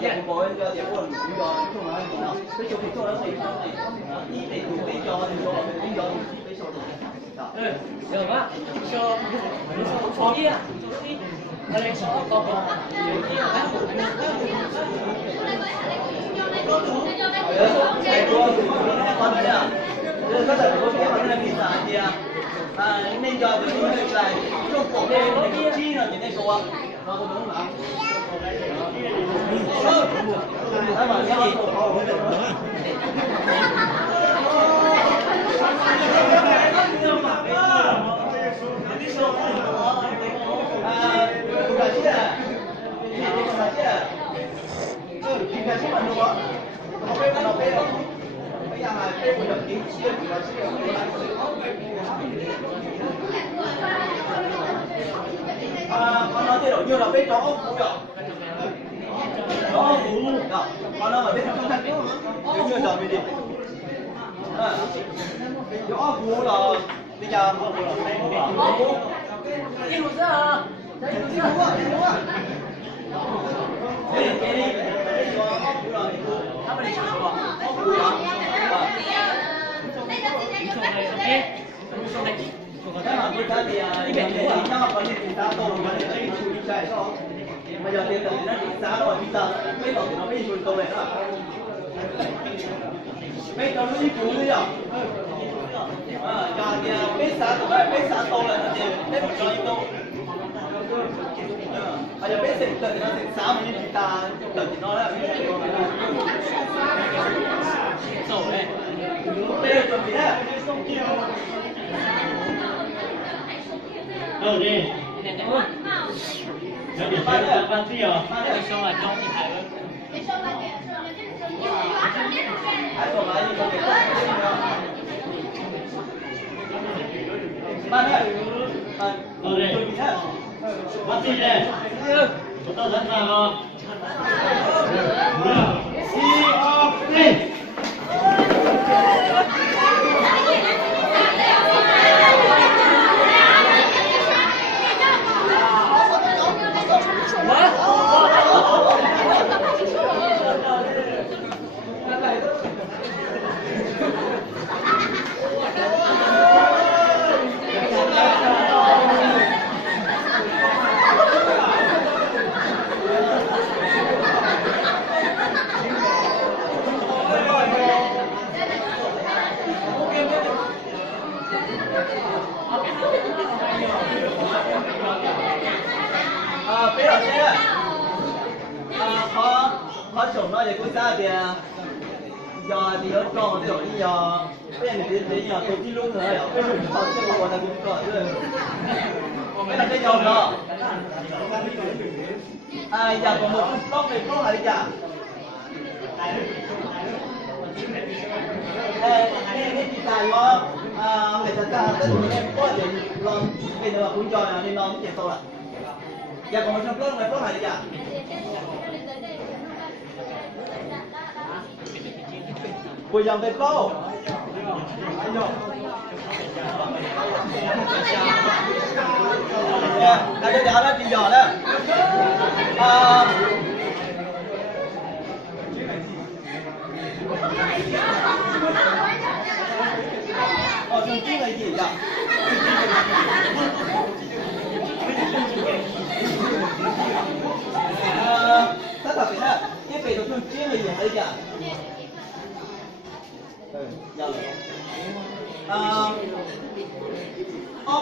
Dạ, bộ em cho điểm buồn, nhưng mà không nói gì nào. Cái chỗ đó thì đi để đủ để cho thì cho cái cho cái số được á, cho đi à, đi. Đây số có nên cho cái người này trong cuộc đời chi là những cái số nó có đúng không? Đó mà cái gì? Con nói thế đổi như là biết chó ốc không được. Chó cũ đó. Con nói mà biết không thành nếu như giờ mình đi. Chó cũ là bây giờ đi một giờ. cái đi. Chó ốc cũ rồi. Nó phải chó ốc cũ rồi. Thế mà bây giờ thì cái bệnh này thì nó còn những ta tổ mà để nó chui chạy đó. Bây giờ tiền nó định giá rồi bây giờ mấy tổ thì nó mới chui tổ này đó. Mấy tổ nó đi chui đi à? Giờ thì mấy xã tổ là nó chỉ mấy một cho ít tổ. Bây giờ mấy tỉnh thì nó tỉnh xã mà như chúng ta tỉnh thì nó là sổ này. Bây giờ chuẩn bị đấy. Đi. Nó đi chơi văn tí à? Đi số là trong thì phải luôn. Bạn ơi. Đây. Văn tí đây. Chúng ta sẵn sàng rồi. See off đi. Bây giờ sẽ có chồng nó để quốc gia thì giờ thì nó cho cái rồi giờ bây giờ thì giờ tổ chức luôn rồi bây giờ họ sẽ có là cũng có rồi cái là cái dòng đó giờ còn một blog này có là gì ạ cái chị tài có người ta em có thể làm bây giờ cũng cho là nên nó cũng tiền tôi ạ. Giờ còn một trong blog này có là gì ạ? Bây giờ về blog. Đây đó chị giỏi đó. Thường chiên là gì vậy? Tất cả cái về thường chiên là gì vậy vậy?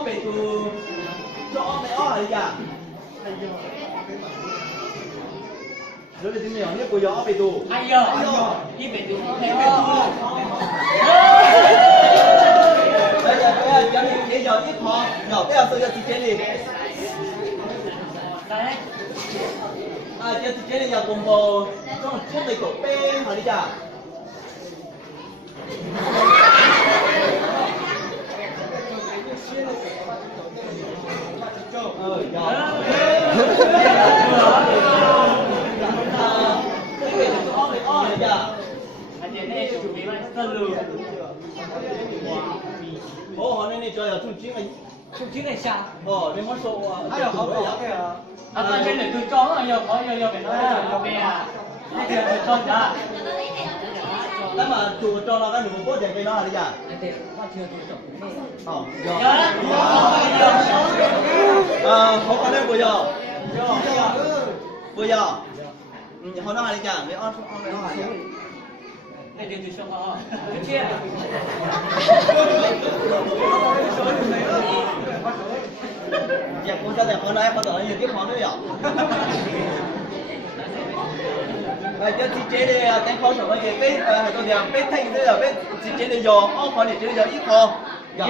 Về từ cho bé là gì ạ? Rồi thì mình nói của gió về tù. Ai giờ? Đi về tù theo. Bây giờ bây giờ ít họ nhỏ bây giờ tôi chỉ chế đi. Đấy. Giờ chỉ chế đi giờ cùng bồ trong chiếc này của bé hỏi đi chả? Ồ, họ nên cho là thùng chiếc này 手机在下。哦，你冇數啊？哎呀，好搞嘅。啊，但係你佢裝啊，又可以又俾佢又俾啊，呢條佢裝㗎。咁啊，做裝啦，咁你冇波定俾攞你呀？對，我聽到做。哦，有。好可能不要。不要。好那你講，你按沒按下。那就說好啊，就這樣。giờ cô ra đây hôm nay có tờ nhiều cái khó nữa à? Bây giờ chị chế đi, đánh khó sổ cái gì, bên tôi đi bên thanh thế là bên chị chế đi giờ, khó thì chế giờ ít khó. Dạ.